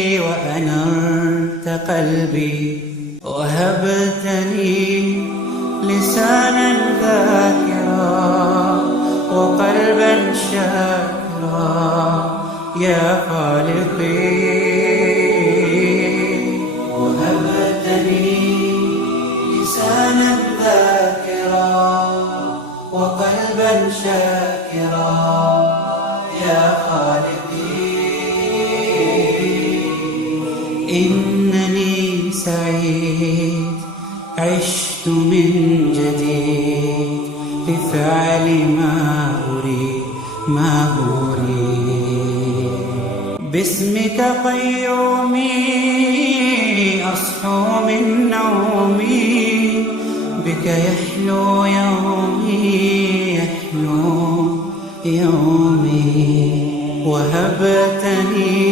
وأنرت قلبي وهبتني لسانا ذاكرا وقلبا شاكرا يا خالقي. وهبتني لسانا ذاكرا وقلبا شاكرا يا خالقي. إنني سعيد عشت من جديد لفعل ما أريد باسمك قيومي أصحو من نومي بك يحلو يومي وهبتني